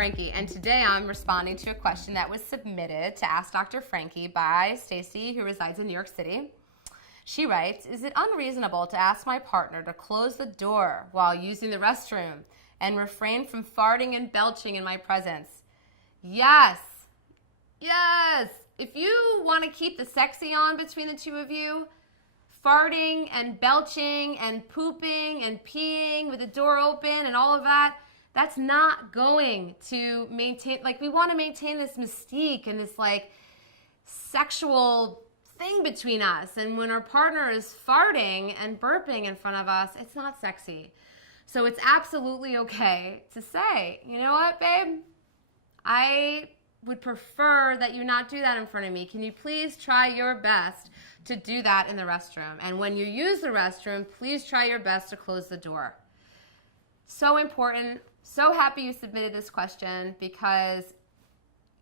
Frankie, and today I'm responding to a question that was submitted to Ask Dr. Frankie by Stacy, who resides in New York City. She writes, is it unreasonable to ask my partner to close the door while using the restroom and refrain from farting and belching in my presence? Yes. Yes. If you want to keep the sexy on between the two of you, farting and belching and pooping and peeing with the door open and all of that, that's not going to maintain, like, we want to maintain this mystique and this, like, sexual thing between us. And when our partner is farting and burping in front of us, it's not sexy. So it's absolutely okay to say, you know what, babe? I would prefer that you not do that in front of me. Can you please try your best to do that in the restroom? And when you use the restroom, please try your best to close the door. So important. So happy you submitted this question, because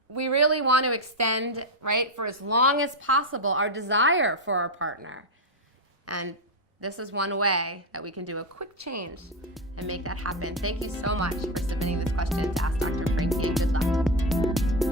we really want to extend, right, for as long as possible, our desire for our partner. And this is one way that we can do a quick change and make that happen. Thank you so much for submitting this question to Ask Dr. Frankie, and good luck.